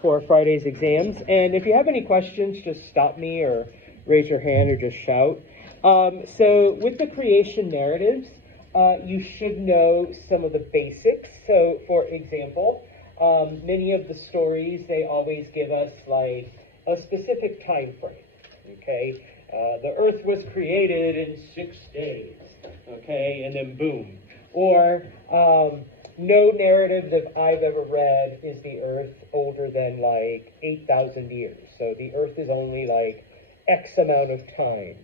for Friday's exams. And if you have any questions, just stop me or raise your hand or just shout. So with the creation narratives, you should know some of the basics. So for example, many of the stories, they always give us like a specific time frame. Okay, the earth was created in 6 days. Okay, and then boom. Or no narrative that I've ever read is the earth older than like 8,000 years. So the earth is only like X amount of time.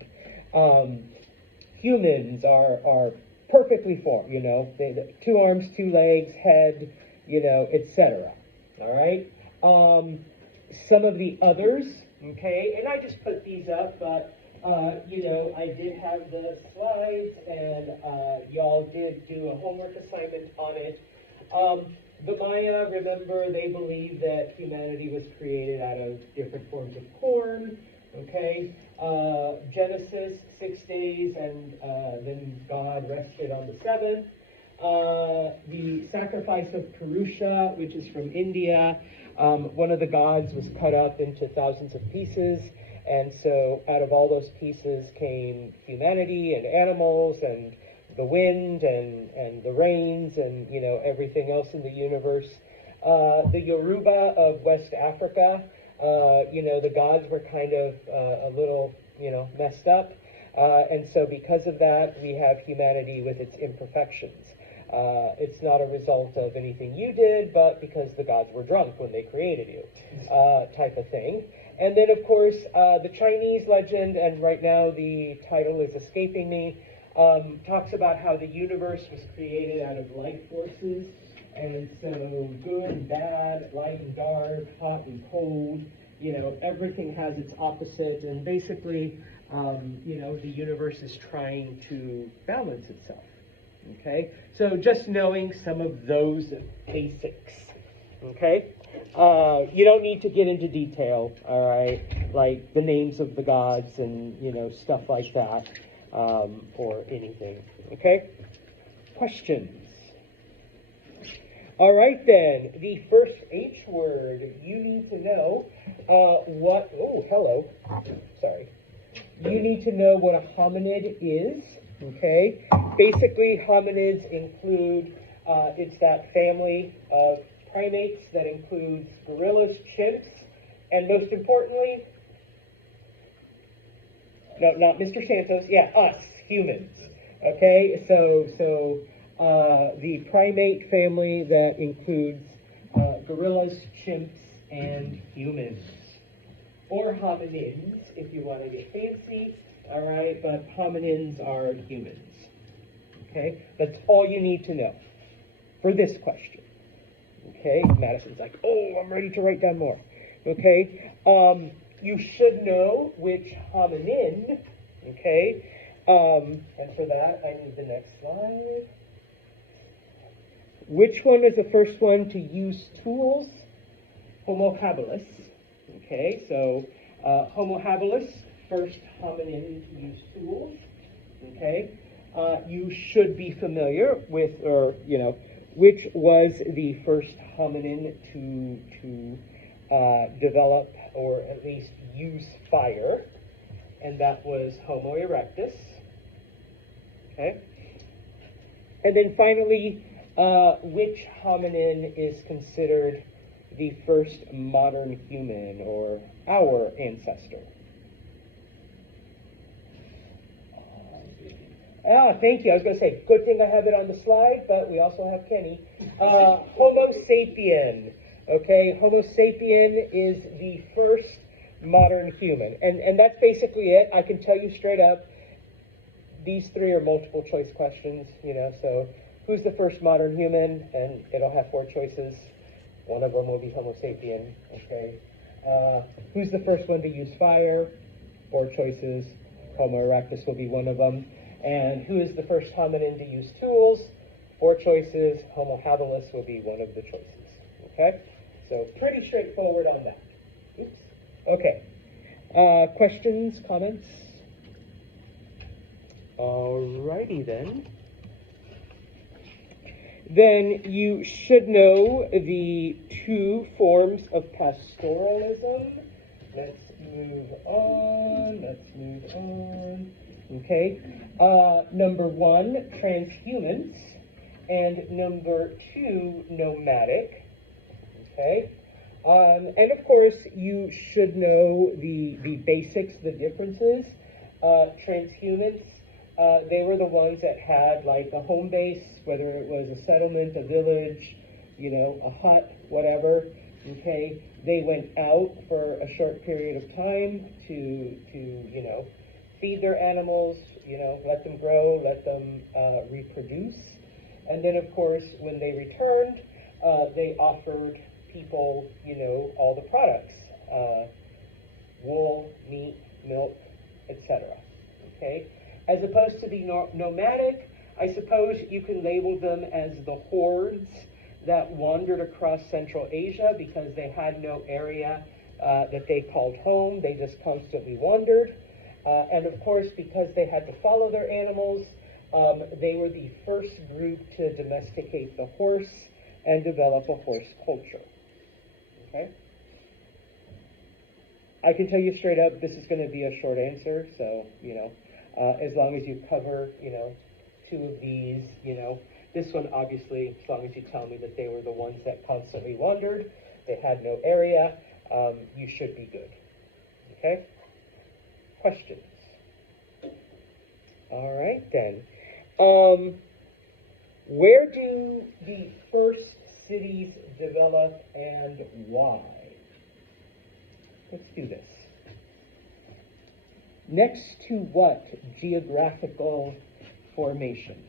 Humans are perfectly formed, they 2 arms, 2 legs, head, etc. All right. Some of the others, okay, and I just put these up, but I did have the slides, and y'all did do a homework assignment on it. The Maya, remember, they believe that humanity was created out of different forms of corn, okay? Genesis, 6 days, and then God rested on the 7th. The sacrifice of Purusha, which is from India, one of the gods was cut up into thousands of pieces, and so out of all those pieces came humanity and animals and the wind and the rains and everything else in the universe. The Yoruba of West Africa, the gods were kind of a little messed up, and so because of that we have humanity with its imperfections. It's not a result of anything you did, but because the gods were drunk when they created you, type of thing. And then, of course, the Chinese legend, and right now the title is escaping me, talks about how the universe was created out of life forces, and so good and bad, light and dark, hot and cold, everything has its opposite, and basically, the universe is trying to balance itself. Okay, so just knowing some of those basics. Okay, you don't need to get into detail. All right, like the names of the gods and stuff like that, or anything. Okay, questions. All right then, the first H word. You need to know what. Oh, hello. Sorry. You need to know what a hominid is. Okay, basically hominids include, it's that family of primates that includes gorillas, chimps, and most importantly, no, not Mr. Santos, us, humans. Okay, so the primate family that includes gorillas, chimps, and humans. Or hominids, if you want to get fancy. All right, but hominins are humans. Okay, that's all you need to know for this question. Okay, Madison's like, oh, I'm ready to write down more. Okay, you should know which hominin. Okay, and for that I need the next slide. Which one is the first one to use tools? Homo habilis. Okay, so Homo habilis. First hominin to use tools. Okay, you should be familiar with, or which was the first hominin to develop or at least use fire, and that was Homo erectus. Okay, and then finally, which hominin is considered the first modern human or our ancestor? Thank you. I was going to say, good thing I have it on the slide, but we also have Kenny. Homo sapien. Okay, Homo sapien is the first modern human. And that's basically it. I can tell you straight up, these 3 are multiple choice questions, so who's the first modern human? And it'll have 4 choices. One of them will be Homo sapien. Okay. Who's the first one to use fire? 4 choices. Homo erectus will be one of them. And who is the first hominin to use tools? 4 choices. Homo habilis will be one of the choices. Okay? So pretty straightforward on that. Oops. Okay. Questions, comments? Alrighty then. Then you should know the two forms of pastoralism. Let's move on. Okay. Number one, transhumance, and number two, nomadic. Okay. And of course, you should know the basics, the differences. Transhumants, they were the ones that had like a home base, whether it was a settlement, a village, a hut, whatever. Okay, they went out for a short period of time to feed their animals, let them grow, let them reproduce, and then of course when they returned, they offered people, all the products, wool, meat, milk, etc. Okay, as opposed to the nomadic, I suppose you can label them as the hordes that wandered across Central Asia because they had no area that they called home. They just constantly wandered. And of course, because they had to follow their animals, they were the first group to domesticate the horse and develop a horse culture. Okay? I can tell you straight up, this is going to be a short answer, so, as long as you cover, two of these, this one, obviously, as long as you tell me that they were the ones that constantly wandered, they had no area, you should be good. Okay? Questions? All right, then. Where do the first cities develop and why? Let's do this. Next to what geographical formation?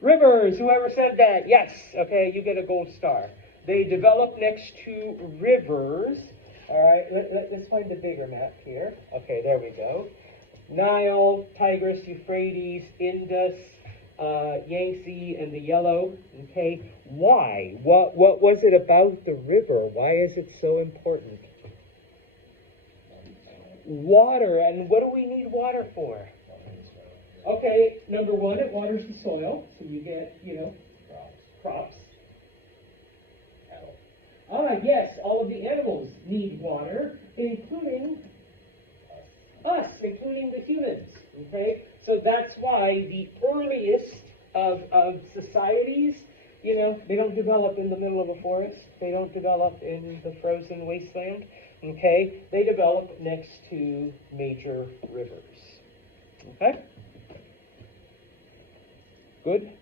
Rivers, whoever said that, yes, okay, you get a gold star. They develop next to rivers. All right, let's find the bigger map here. Okay, there we go. Nile, Tigris, Euphrates, Indus, Yangtze, and the Yellow. Okay, why? What was it about the river? Why is it so important? Water, and what do we need water for? Okay, number one, it waters the soil, so you get, crops. Yes, all of the animals need water, including us, including the humans, okay? So that's why the earliest of societies, they don't develop in the middle of a forest. They don't develop in the frozen wasteland, okay? They develop next to major rivers, okay? Good?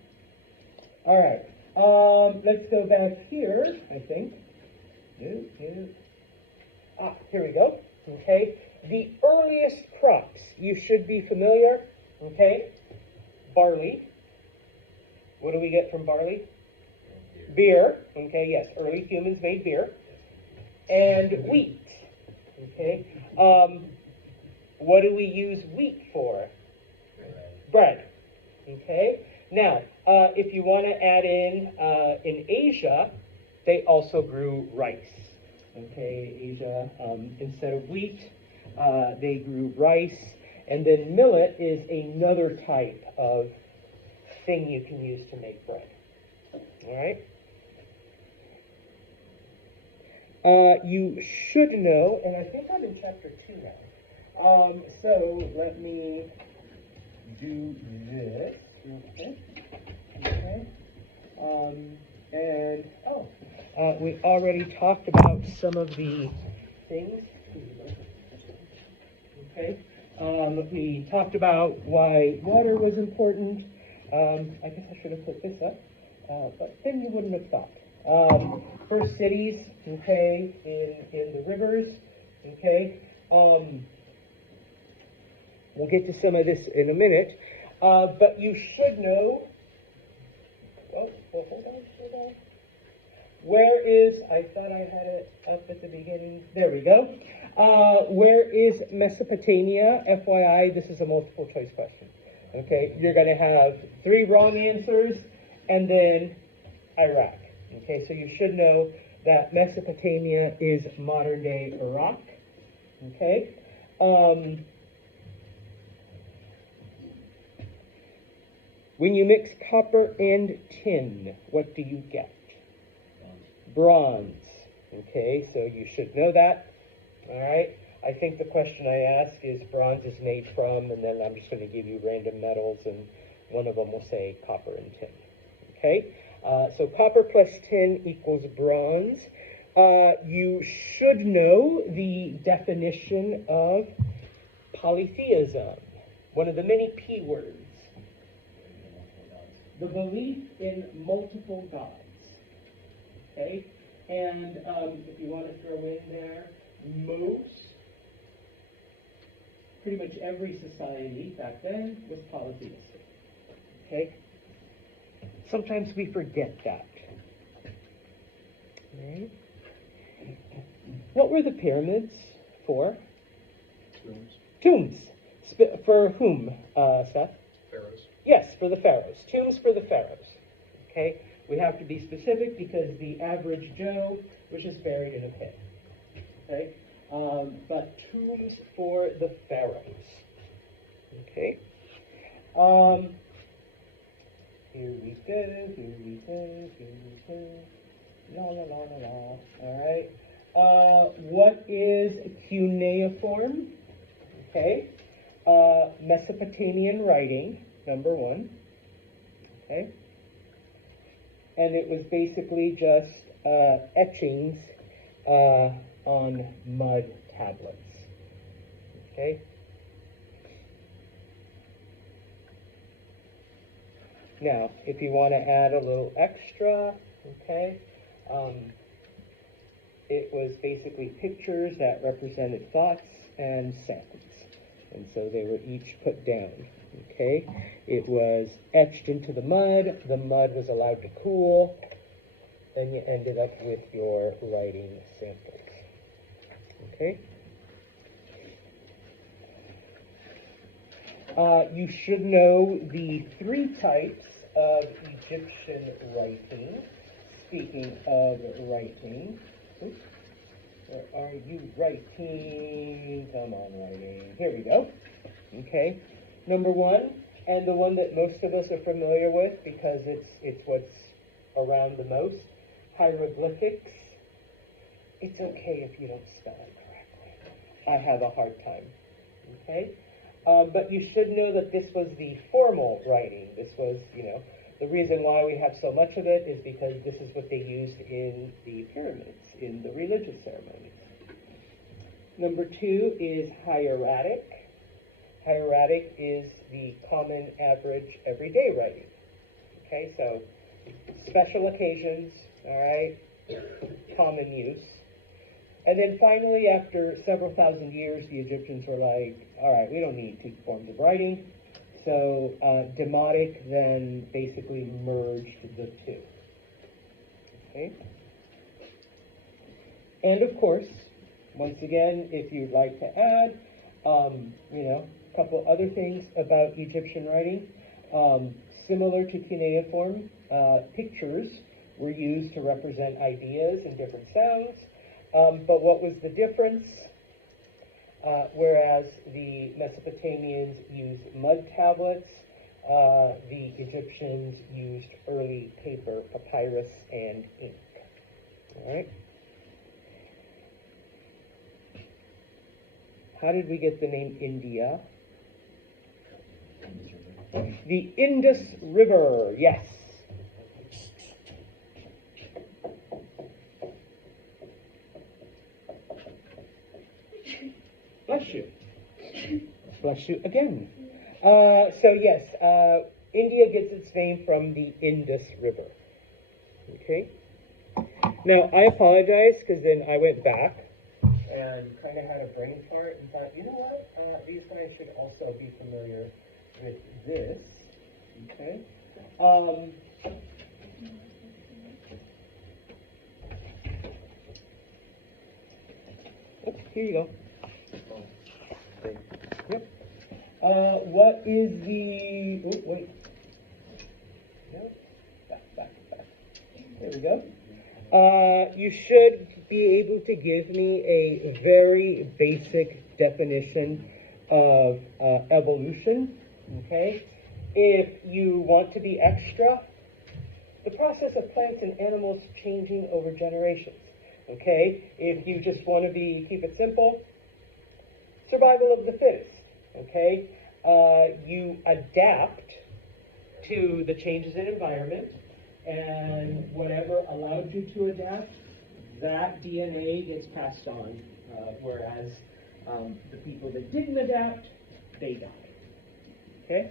All right. Let's go back here, I think. Here we go. Okay. The earliest crops, you should be familiar. Okay. Barley. What do we get from barley? Beer. Okay, yes. Early humans made beer. And wheat. Okay. What do we use wheat for? Bread. Okay. Now, if you want to add in Asia, they also grew rice. Okay, Asia, instead of wheat, they grew rice. And then millet is another type of thing you can use to make bread. All right? You should know, and I think I'm in chapter 2 now. So let me do this. Okay. We already talked about some of the things. Okay. We talked about why water was important. I guess I should have put this up, but then you wouldn't have stopped. First cities, okay, in the rivers, okay. We'll get to some of this in a minute. But you should know, hold on. Where is, I thought I had it up at the beginning. There we go. Where is Mesopotamia? FYI, this is a multiple choice question. Okay, you're going to have 3 wrong answers and then Iraq. Okay, so you should know that Mesopotamia is modern day Iraq. Okay. When you mix copper and tin, what do you get? bronze. Okay, so you should know that. All right. I think the question I asked is bronze is made from, and then I'm just going to give you random metals, and one of them will say copper and tin. Okay, so copper plus tin equals bronze. You should know the definition of polytheism, one of the many P words. The belief in multiple gods. Okay, and if you want to throw in there, pretty much every society back then was polytheistic. Okay? Sometimes we forget that. Right? What were the pyramids for? Tombs. Tombs. For whom, Seth? Pharaohs. Yes, for the pharaohs. Tombs for the pharaohs. Okay? We have to be specific because the average Joe was just buried in a pit. Okay? But tombs for the pharaohs. Okay? Here we go. La la la la la. Alright. What is cuneiform? Okay. Mesopotamian writing, number one. Okay. And it was basically just etchings on mud tablets. Okay? Now, if you want to add a little extra, okay, it was basically pictures that represented thoughts and sounds. And so they were each put down. Okay? It was etched into the mud was allowed to cool, then you ended up with your writing samples. Okay? You should know the 3 types of Egyptian writing. Speaking of writing, where are you writing? Come on, writing. Here we go. Okay. Number 1, and the one that most of us are familiar with because it's what's around the most, hieroglyphics. It's okay if you don't spell it correctly. I have a hard time. Okay? But you should know that this was the formal writing. This was, the reason why we have so much of it is because this is what they used in the pyramids, in the religious ceremonies. Number 2 is hieratic. Hieratic is the common, average, everyday writing. Okay, so special occasions, all right, common use. And then finally, after several thousand years, the Egyptians were like, all right, we don't need 2 forms of writing. So Demotic then basically merged the 2. Okay? And of course, once again, if you'd like to add, a couple other things about Egyptian writing, similar to cuneiform, pictures were used to represent ideas and different sounds. But what was the difference? Whereas the Mesopotamians used mud tablets, the Egyptians used early paper, papyrus, and ink. All right? How did we get the name India? The Indus River, yes. Bless you. Bless you again. So yes, India gets its name from the Indus River. Okay? Now, I apologize because then I went back and kind of had a brain fart and thought, you know what? These guys should also be familiar with this. Okay? Oh, here you go. Yep. What is the... Oh, wait. No. Back. There we go. You should be able to give me a very basic definition of evolution. Okay? If you want to be extra, the process of plants and animals changing over generations. Okay, if you just want to keep it simple, survival of the fittest. Okay, you adapt to the changes in environment, and whatever allowed you to adapt, that DNA gets passed on, whereas the people that didn't adapt, they died. Okay?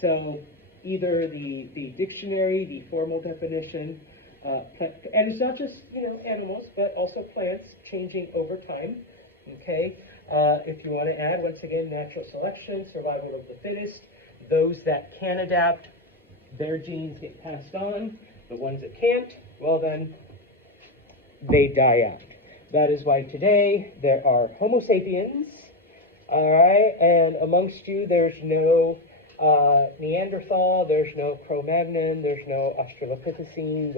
So either the dictionary, the formal definition, and it's not just animals, but also plants changing over time. Okay? If you want to add, once again, natural selection, survival of the fittest, those that can adapt, their genes get passed on. The ones that can't, well then, they die out. That is why today there are Homo sapiens, all right, and amongst you there's no Neanderthal, there's no Cro-Magnon, there's no Australopithecine,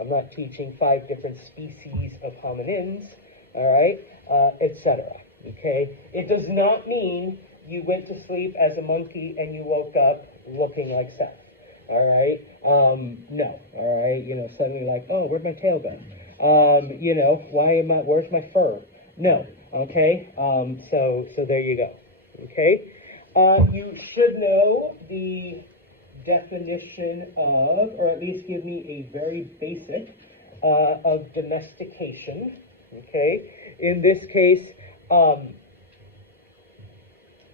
I'm not teaching 5 different species of hominins, all right, etc. Okay? It does not mean you went to sleep as a monkey and you woke up looking like Seth. All right? No. All right? Suddenly like, oh, where'd my tail go? Where's my fur? No. Okay? So there you go. Okay? You should know the definition of, or at least give me a very basic, of domestication. Okay? In this case,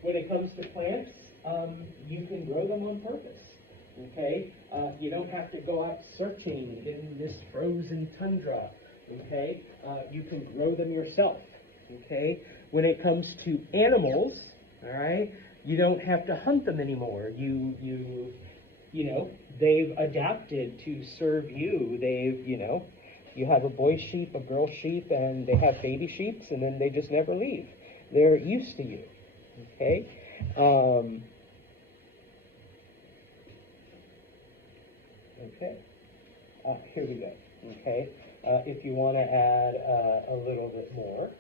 when it comes to plants, you can grow them on purpose. Okay? You don't have to go out searching in this frozen tundra. Okay? You can grow them yourself. Okay? When it comes to animals, all right, you don't have to hunt them anymore. They've adapted to serve you. You have a boy sheep, a girl sheep, and they have baby sheeps, and then they just never leave. They're used to you. Okay? Okay. Here we go. Okay? If you want to add a little bit more.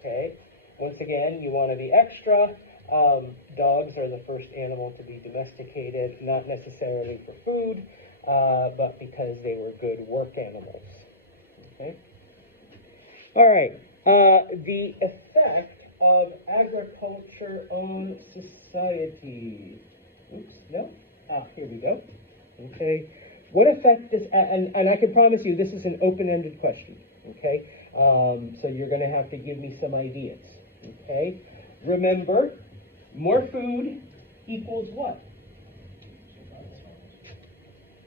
Okay? Once again, you want to be extra. Dogs are the first animal to be domesticated, not necessarily for food, but because they were good work animals. Okay? All right. The effect of agriculture on society. Oops, no. Here we go. Okay. What effect does, and I can promise you this is an open-ended question. Okay. So you're going to have to give me some ideas. Okay. Remember, more food equals what?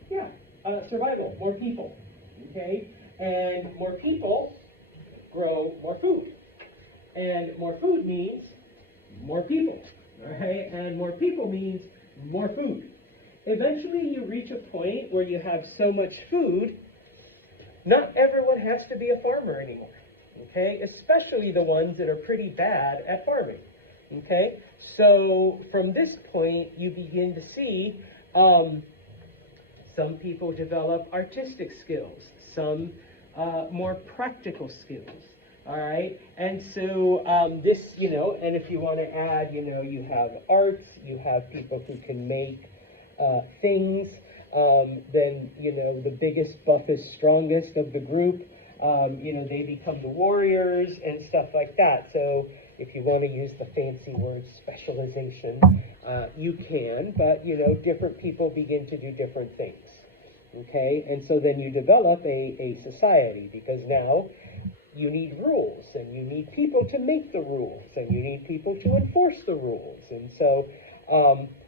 Yeah. Survival. More people. Okay. And more people grow more food. And more food means more people, right? And more people means more food. Eventually you reach a point where you have so much food, not everyone has to be a farmer anymore, okay? Especially the ones that are pretty bad at farming, okay? So from this point, you begin to see some people develop artistic skills, some more practical skills. All right, and so this, and if you want to add, you have arts, you have people who can make things, then, the biggest, buffest, strongest of the group, they become the warriors and stuff like that. So if you want to use the fancy word specialization, you can, but, different people begin to do different things. Okay, and so then you develop a society, because now you need rules, and you need people to make the rules, and you need people to enforce the rules. And so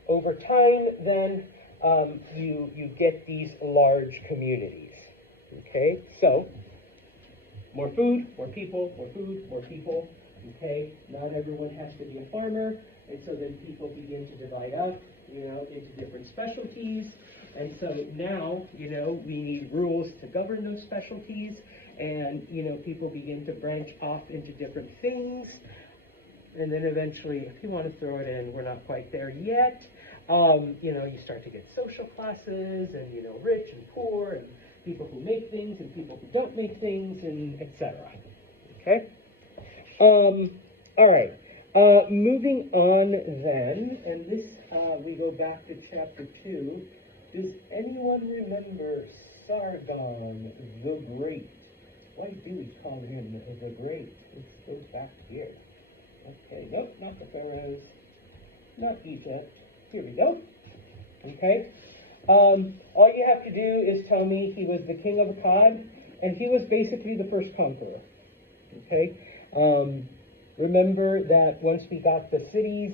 over time, then, you get these large communities. Okay, so more food, more people, more food, more people. Okay, not everyone has to be a farmer, and so then people begin to divide up, into different specialties. And so now, we need rules to govern those specialties. And, people begin to branch off into different things. And then eventually, if you want to throw it in, we're not quite there yet. You start to get social classes and, rich and poor and people who make things and people who don't make things and etc. Okay? All right. Moving on then, and this, we go back to chapter 2. Does anyone remember Sargon the Great? Why do we call him the Great? It goes back here. Okay, nope, not the pharaohs, not Egypt. Here we go. Okay. All you have to do is tell me he was the king of Akkad, and he was basically the first conqueror. Okay. Remember that once we got the cities,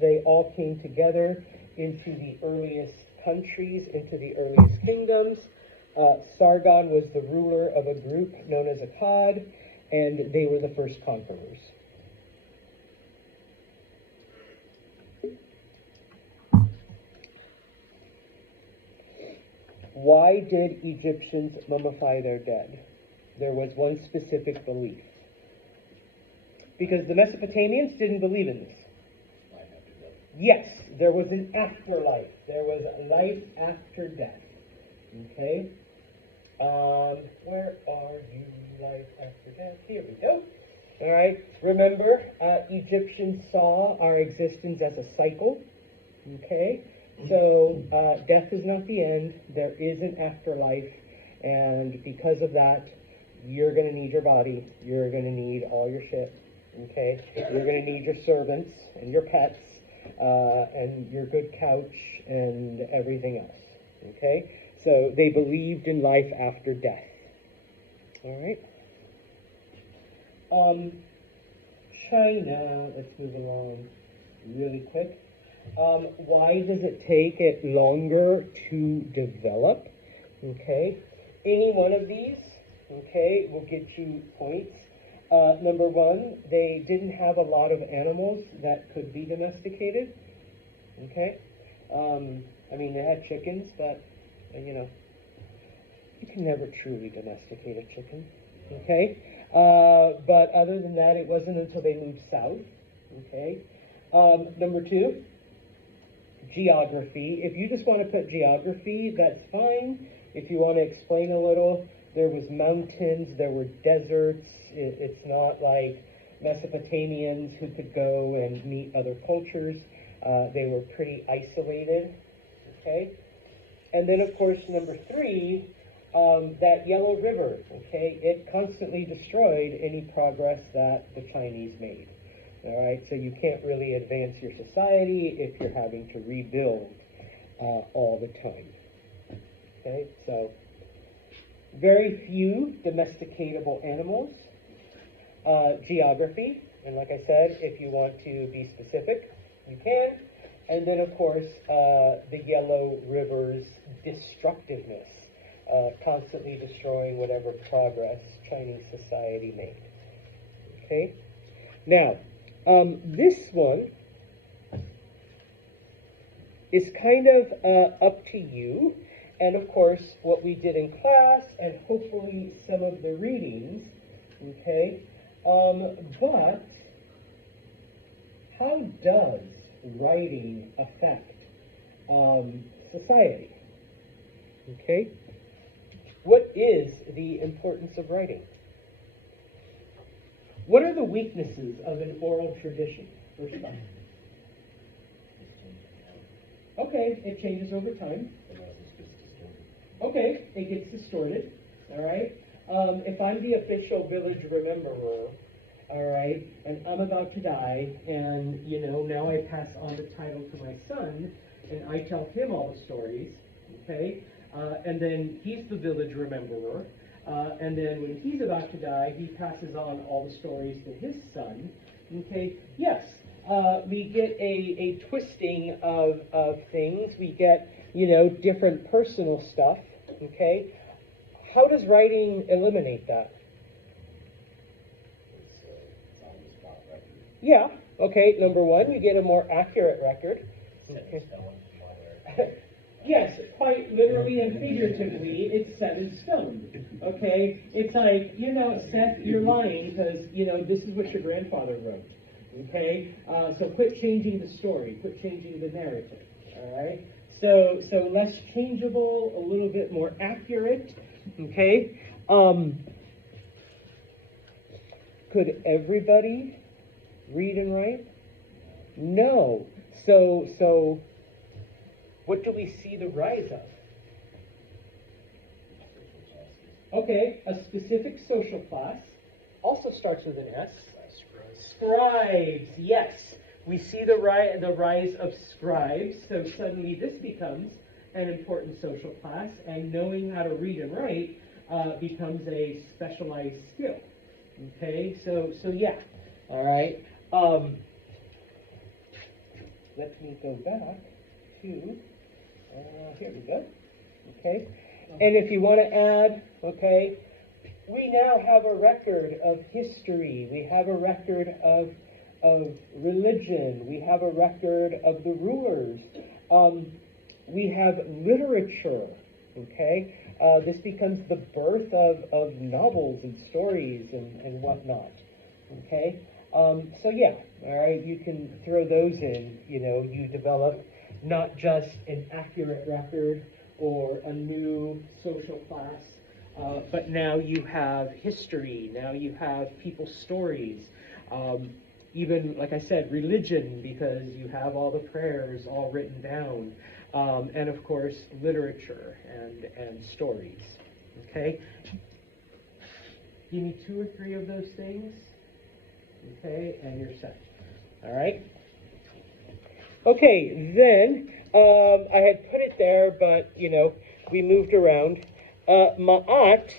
they all came together into the earliest countries, into the earliest kingdoms. Sargon was the ruler of a group known as Akkad, and they were the first conquerors. Why did Egyptians mummify their dead? There was one specific belief. Because the Mesopotamians didn't believe in this. Yes, there was an afterlife. There was a life after death. Okay? Where are you, life after death? Here we go. All right. Remember, Egyptians saw our existence as a cycle. Okay? So, death is not the end. There is an afterlife. And because of that, you're going to need your body. You're going to need all your shit. Okay? You're going to need your servants and your pets and your good couch and everything else. Okay? So they believed in life after death. All right? China, let's move along really quick. Why does it take it longer to develop? Okay? Any one of these, okay, will get you points. Number one, they didn't have a lot of animals that could be domesticated. Okay? I mean, they had chickens, but, you can never truly domesticate a chicken. Okay? But other than that, it wasn't until they moved south. Okay? Number two, geography. If you just want to put geography, that's fine. If you want to explain a little, there was mountains, there were deserts. It's not like Mesopotamians who could go and meet other cultures. They were pretty isolated. Okay? And then, of course, number three, that Yellow River, okay, it constantly destroyed any progress that the Chinese made. All right, so you can't really advance your society if you're having to rebuild all the time. Okay, so very few domesticatable animals. Geography, and like I said, if you want to be specific, you can. And then, of course, the Yellow River's destructiveness, constantly destroying whatever progress Chinese society made. Okay? Now, this one is kind of up to you. And, of course, what we did in class, and hopefully some of the readings, okay? But how does writing affect society? Okay? What is the importance of writing? What are the weaknesses of an oral tradition? First off. Okay, it changes over time. Okay, it gets distorted. All right? If I'm the official village rememberer, all right, and I'm about to die, and, now I pass on the title to my son, and I tell him all the stories, okay, and then he's the village rememberer, and then when he's about to die, he passes on all the stories to his son, okay, yes, we get a twisting of things, we get, different personal stuff, okay. How does writing eliminate that? Yeah, okay, number one, you get a more accurate record. Okay. Yes, quite literally and figuratively, it's set in stone. Okay? It's like, Seth, you're lying because, this is what your grandfather wrote. Okay? So quit changing the story, quit changing the narrative. All right? So less changeable, a little bit more accurate. Okay? Could everybody read and write? No. So What do we see the rise of? Okay, a specific social class. Also starts with an S. Scribes, yes. We see the rise of scribes, so suddenly this becomes an important social class, and knowing how to read and write becomes a specialized skill. Okay, so yeah, all right. Let me go back to, here we go, okay. And if you want to add, okay, we now have a record of history. We have a record of religion. We have a record of the rulers. We have literature, okay? This becomes the birth of novels and stories and whatnot, okay? So yeah, all right, you can throw those in. You know, you develop not just an accurate record or a new social class, but now you have history, now you have people's stories, even, like I said, religion, because you have all the prayers all written down, and of course, literature and stories, okay? Give me 2 or 3 of those things, okay, and you're set, all right? Okay, then, I had put it there, but, you know, we moved around. Ma'at,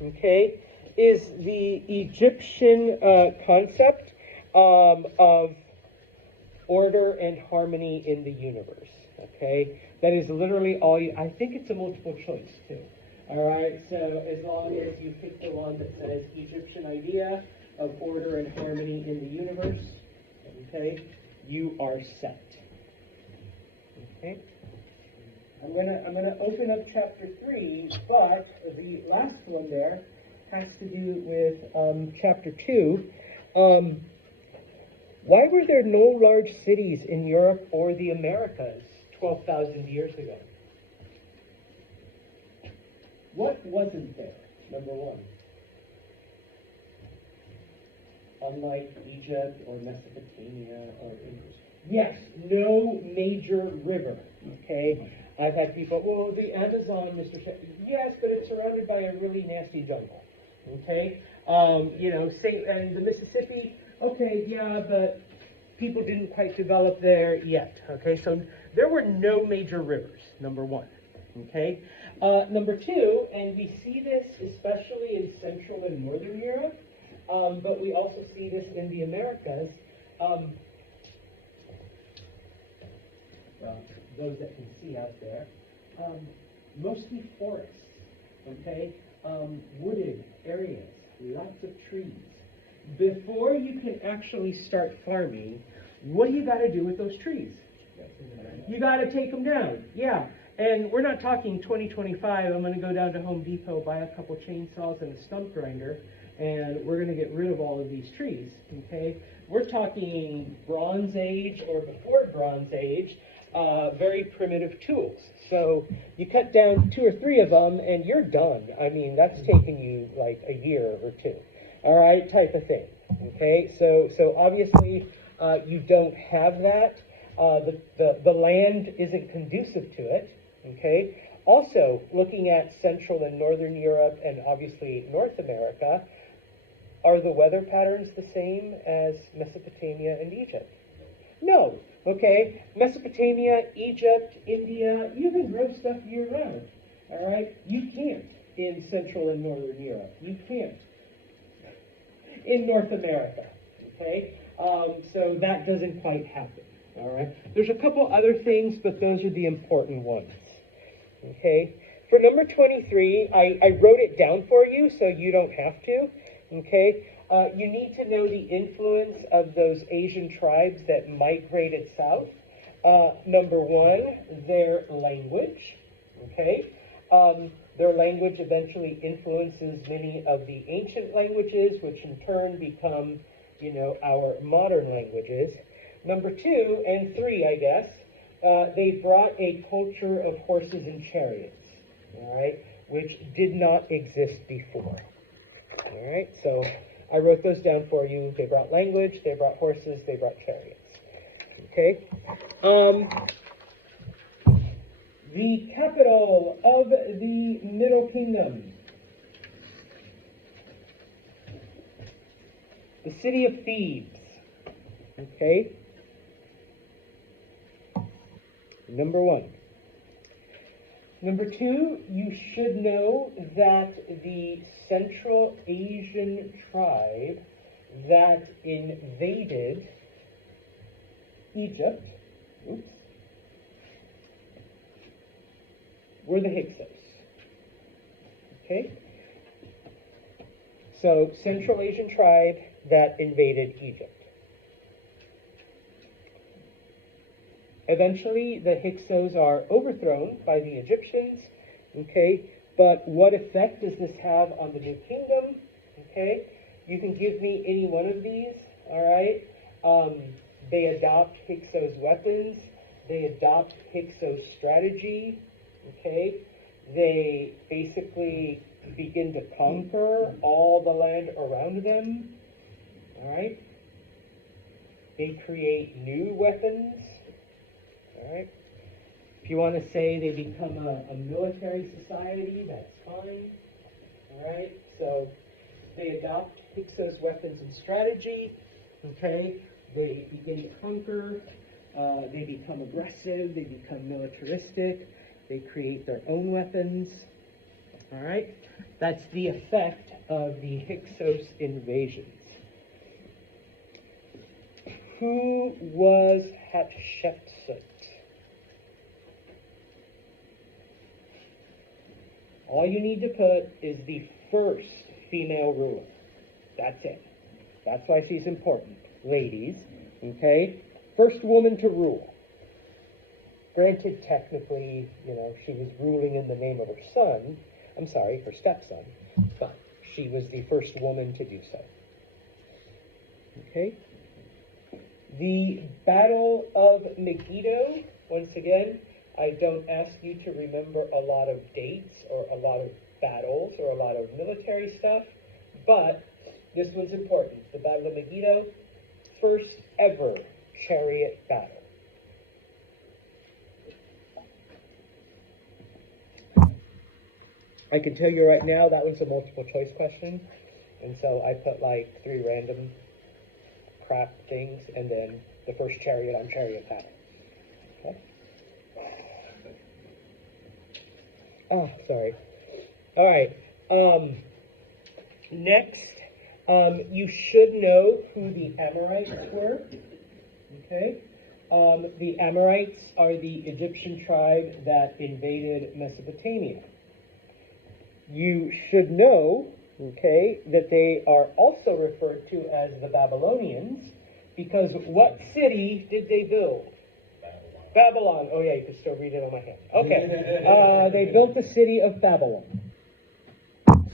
okay, is the Egyptian concept of order and harmony in the universe, okay? That is literally all you, I think it's a multiple choice, too. All right, so as long as you pick the one that says Egyptian idea of order and harmony in the universe, okay, you are set. Okay. I'm gonna open up chapter 3, but the last one there has to do with chapter 2. Why were there no large cities in Europe or the Americas 12,000 years ago? What wasn't there? Number one. Unlike Egypt or Mesopotamia or India. Yes, no major river, okay? I've had people, well, the Amazon, Mr. Yes, but it's surrounded by a really nasty jungle, okay? You know, and the Mississippi, okay, yeah, but people didn't quite develop there yet, okay? So there were no major rivers, number one, okay? Number two, and we see this especially in Central and Northern Europe, but we also see this in the Americas. Well, those that can see out there, mostly forests, okay? Wooded areas, lots of trees. Before you can actually start farming, what do you got to do with those trees? You got to take them down, yeah. And we're not talking 2025, I'm going to go down to Home Depot, buy a couple chainsaws and a stump grinder, and we're going to get rid of all of these trees, okay? We're talking Bronze Age or before Bronze Age, very primitive tools. So you cut down 2 or 3 of them and you're done. I mean, that's taking you like a year or 2. All right, type of thing. Okay, so obviously you don't have that. The land isn't conducive to it. Okay. Also, looking at Central and Northern Europe and obviously North America, are the weather patterns the same as Mesopotamia and Egypt? No. Okay, Mesopotamia, Egypt, India, you can grow stuff year-round, all right? You can't in Central and Northern Europe. You can't in North America, okay? So that doesn't quite happen, all right? There's a couple other things, but those are the important ones, okay? For number 23, I wrote it down for you so you don't have to, okay? You need to know the influence of those Asian tribes that migrated south. Number one, their language, okay? Their language eventually influences many of the ancient languages, which in turn become, you know, our modern languages. Number 2 and 3, I guess, they brought a culture of horses and chariots, all right, which did not exist before. All right, so I wrote those down for you. They brought language, they brought horses, they brought chariots. Okay? The capital of the Middle Kingdom. The city of Thebes. Okay? Number 1. Number 2, you should know that the Central Asian tribe that invaded Egypt, were the Hyksos. Okay? So, Central Asian tribe that invaded Egypt. Eventually, the Hyksos are overthrown by the Egyptians, okay? But what effect does this have on the New Kingdom, okay? You can give me any one of these, all right? They adopt Hyksos weapons. They adopt Hyksos strategy, okay? They basically begin to conquer all the land around them, all right? They create new weapons. All right. If you want to say they become a military society, that's fine. All right. So they adopt Hyksos weapons and strategy. Okay. They begin to conquer. They become aggressive. They become militaristic. They create their own weapons. All right. That's the effect of the Hyksos invasions. Who was Hatshepsut? All you need to put is the first female ruler. That's it. That's why she's important. Ladies, okay? First woman to rule. Granted, technically, she was ruling in the name of her son. I'm sorry, her stepson. But she was the first woman to do so. Okay? The Battle of Megiddo, once again, I don't ask you to remember a lot of dates or a lot of battles or a lot of military stuff, but this one's important. The Battle of Megiddo, first ever chariot battle. I can tell you right now that one's a multiple choice question, and so I put like 3 random crap things and then the first chariot on chariot battle. Okay? Oh, sorry. All right. Next, you should know who the Amorites were. Okay. The Amorites are the Egyptian tribe that invaded Mesopotamia. You should know, okay, that they are also referred to as the Babylonians, because what city did they build? Babylon. Oh, yeah, you can still read it on my hand. Okay. They built the city of Babylon.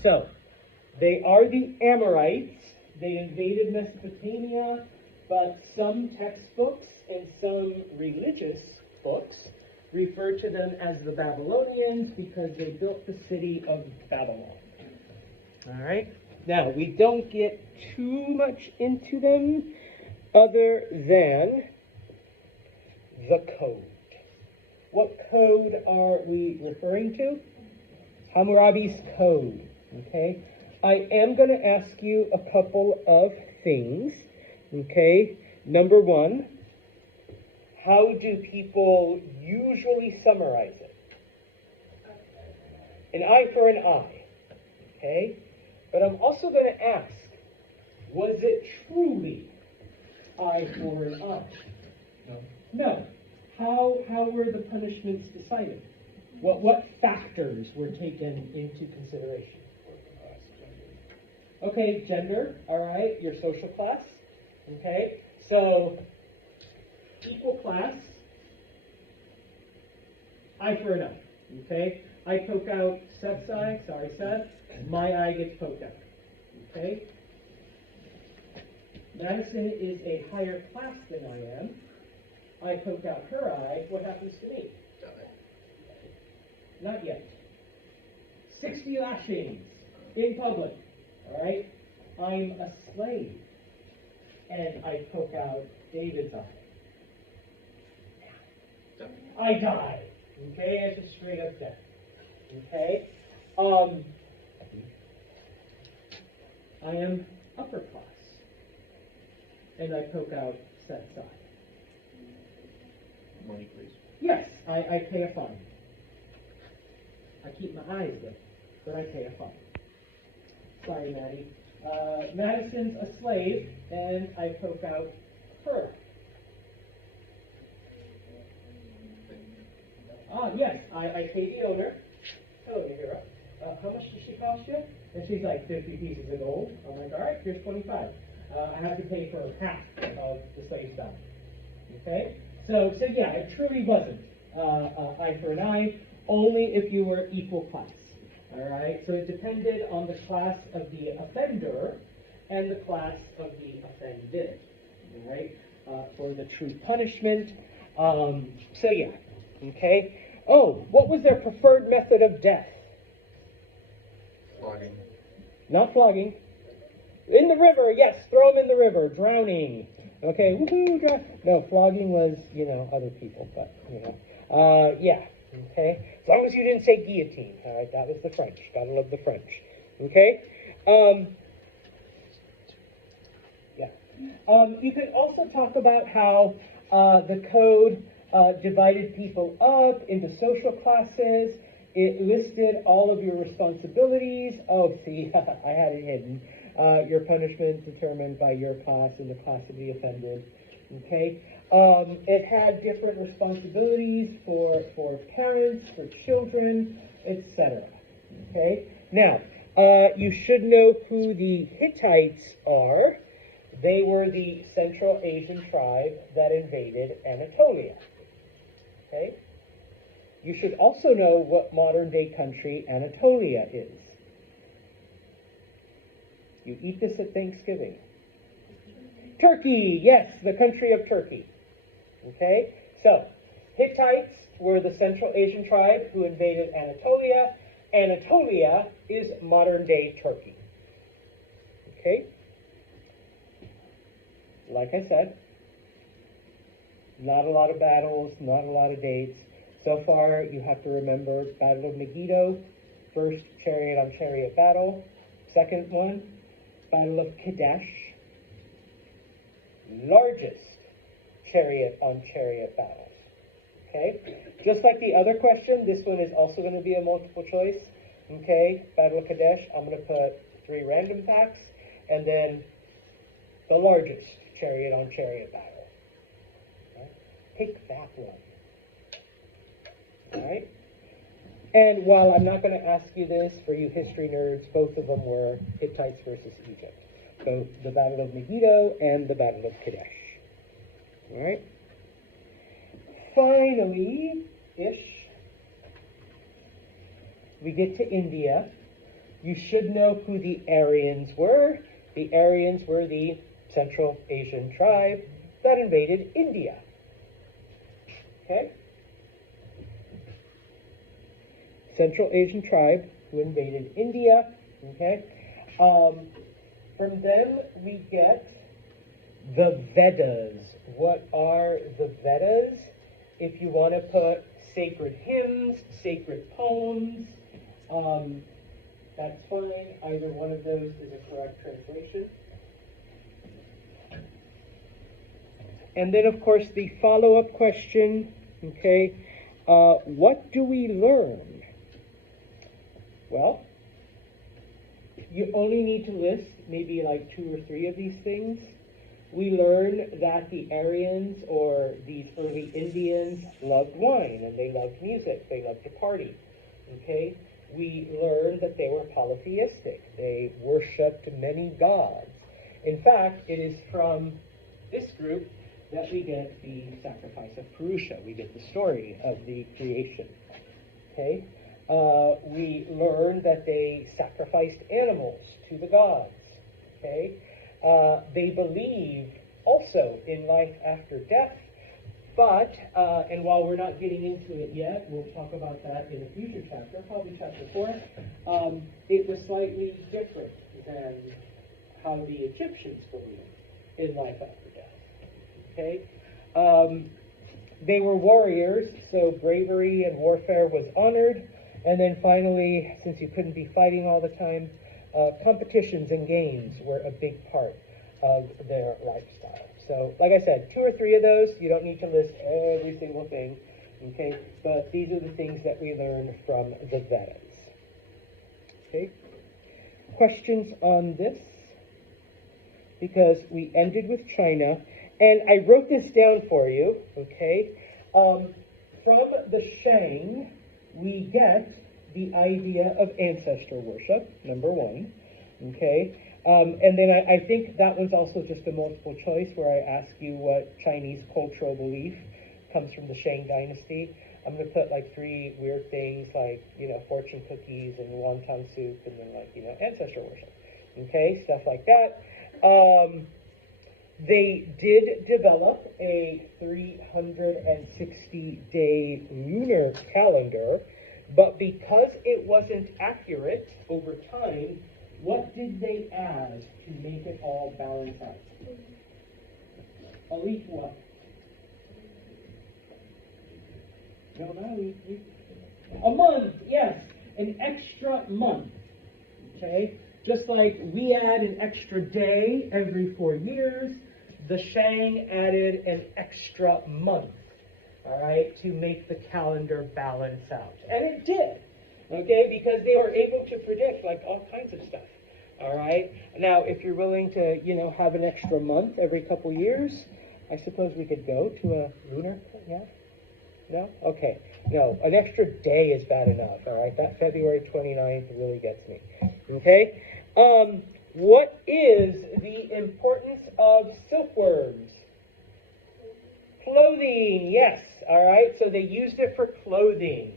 So, they are the Amorites. They invaded Mesopotamia, but some textbooks and some religious books refer to them as the Babylonians because they built the city of Babylon. All right? Now, we don't get too much into them other than the code. What code are we referring to? Hammurabi's code. Okay? I am going to ask you a couple of things. Okay? Number 1, how do people usually summarize it? An eye for an eye. Okay? But I'm also going to ask, was it truly eye for an eye? No. How were the punishments decided? What factors were taken into consideration? Okay, gender, all right, your social class, okay? So, equal class, eye for an eye, okay? I poke out Seth's eye, sorry Seth, my eye gets poked out, okay? Madison is a higher class than I am. I poke out her eye, what happens to me? Not yet. 60 lashings in public. All right? I'm a slave. And I poke out David's eye. I die. Okay, it's a straight up death. Okay? I am upper class. And I poke out set side. Money, please. Yes, I pay a fine. I keep my eyes lit, but I pay a fine. Sorry, Maddie. Madison's a slave, and I poke out her. Yes, I pay the owner. Hello, Hero. How much does she cost you? And she's like, 50 pieces of gold. I'm like, all right, here's 25. I have to pay for half of the slave's value. Okay? So yeah, it truly wasn't eye for an eye, only if you were equal class. All right? So it depended on the class of the offender and the class of the offended. All right? For the true punishment. So yeah. Okay? Oh, what was their preferred method of death? Flogging. Not flogging. In the river, yes, throw them in the river. Drowning. Okay, woohoo, no, flogging was, other people, but, yeah, okay. As long as you didn't say guillotine, all right, that was the French. Gotta love the French. Okay? Yeah. You can also talk about how the code divided people up into social classes. It listed all of your responsibilities. Oh, see, I had it hidden. Your punishment determined by your class and the class of the offended. Okay? It had different responsibilities for parents, for children, etc. Okay? Now, you should know who the Hittites are. They were the Central Asian tribe that invaded Anatolia. Okay? You should also know what modern-day country Anatolia is. You eat this at Thanksgiving. Turkey, yes, the country of Turkey. Okay? So, Hittites were the Central Asian tribe who invaded Anatolia. Anatolia is modern-day Turkey. Okay? Like I said, not a lot of battles, not a lot of dates. So far, you have to remember Battle of Megiddo, first chariot-on-chariot battle. Second one, Battle of Kadesh, largest chariot-on-chariot battles. Okay? Just like the other question, this one is also going to be a multiple choice. Okay? Battle of Kadesh, I'm going to put 3 random facts, and then the largest chariot-on-chariot battle. Okay? Pick that one. All right? And while I'm not going to ask you this, for you history nerds, both of them were Hittites versus Egypt. Both the Battle of Megiddo and the Battle of Kadesh. All right? Finally-ish, we get to India. You should know who the Aryans were. The Aryans were the Central Asian tribe that invaded India. Okay? Central Asian tribe who invaded India. Okay? From them we get the Vedas. What are the Vedas? If you want to put sacred hymns, sacred poems, that's fine. Either one of those is a correct translation. And then, of course, the follow-up question, okay, what do we learn? Well, you only need to list maybe like 2 or 3 of these things. We learn that the Aryans or these early Indians loved wine and they loved music. They loved to party. Okay? We learn that they were polytheistic. They worshipped many gods. In fact, it is from this group that we get the sacrifice of Purusha. We get the story of the creation. Okay? We learn that they sacrificed animals to the gods. Okay? They believed also in life after death, but, and while we're not getting into it yet, we'll talk about that in a future chapter, probably chapter 4, it was slightly different than how the Egyptians believed in life after death. Okay? They were warriors, so bravery and warfare was honored. And then finally, since you couldn't be fighting all the time, competitions and games were a big part of their lifestyle. So, like I said, 2 or 3 of those. You don't need to list every single thing, okay? But these are the things that we learned from the Vedas. Okay? Questions on this? Because we ended with China, and I wrote this down for you, okay? From the Shang, we get the idea of ancestor worship, number 1, okay? And then I think that one's also just a multiple choice where I ask you what Chinese cultural belief comes from the Shang dynasty. I'm going to put like 3 weird things like, fortune cookies and wonton soup and then like, ancestor worship. Okay, stuff like that. They did develop a 360-day lunar calendar, but because it wasn't accurate over time, what did they add to make it all balance out? A leaf what? No, not a leaf. A month, yes. An extra month. Okay? Just like we add an extra day every 4 years, the Shang added an extra month, all right, to make the calendar balance out. And it did, okay, because they were able to predict like all kinds of stuff, all right? Now, if you're willing to, have an extra month every couple years, I suppose we could go to a lunar, yeah? No? Okay. No, an extra day is bad enough, all right? That February 29th really gets me, okay? What is the importance of silkworms? Clothing, yes, all right? So they used it for clothing,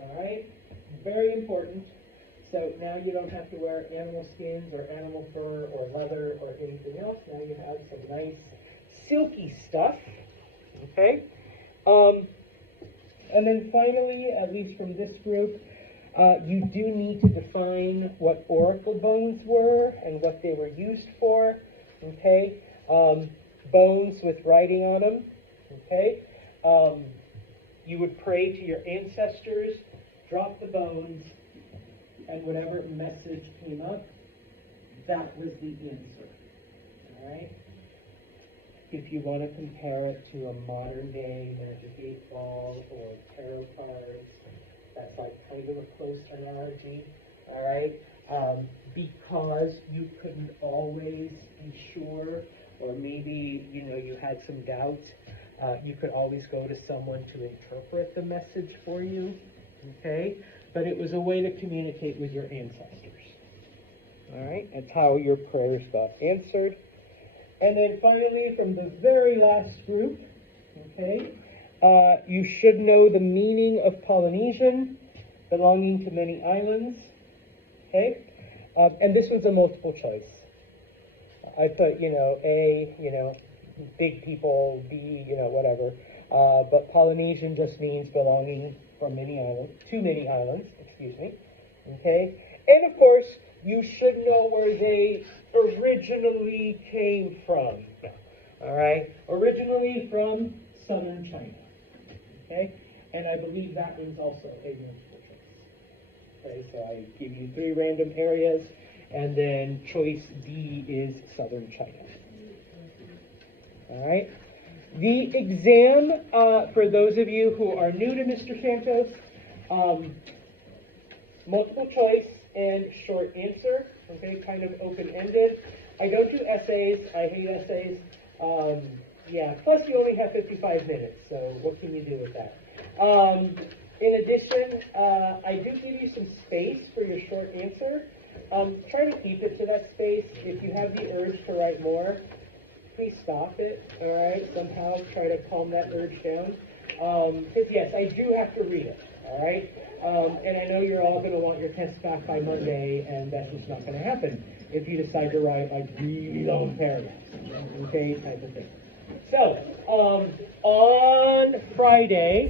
all right? Very important. So now you don't have to wear animal skins or animal fur or leather or anything else. Now you have some nice silky stuff, okay? And then finally, at least from this group, you do need to define what oracle bones were and what they were used for, okay? Bones with writing on them, okay? You would pray to your ancestors, drop the bones, and whatever message came up, that was the answer, all right? If you want to compare it to a modern day Magic 8 Ball or tarot cards, that's like kind of a close analogy, all right? Because you couldn't always be sure, or maybe, you had some doubts, you could always go to someone to interpret the message for you, okay? But it was a way to communicate with your ancestors, all right? That's how your prayers got answered. And then finally, from the very last group, okay, you should know the meaning of Polynesian, belonging to many islands, okay? And this was a multiple choice. I put, A, big people, B, whatever. But Polynesian just means belonging from many islands, to many islands, okay? And of course, you should know where they originally came from, all right? Originally from southern China, okay? And I believe that one's also a multiple choice. Okay, so I give you 3 random areas, and then choice B is southern China. All right? The exam, for those of you who are new to Mr. Santos, multiple choice and short answer, okay, kind of open-ended. I don't do essays. I hate essays. Plus you only have 55 minutes, so what can you do with that? In addition, I do give you some space for your short answer. Try to keep it to that space. If you have the urge to write more, please stop it, all right? Somehow try to calm that urge down. Because yes, I do have to read it, all right? And I know you're all going to want your test back by Monday, and that's just not going to happen if you decide to write like really long paragraphs, okay, type of thing. So, on Friday,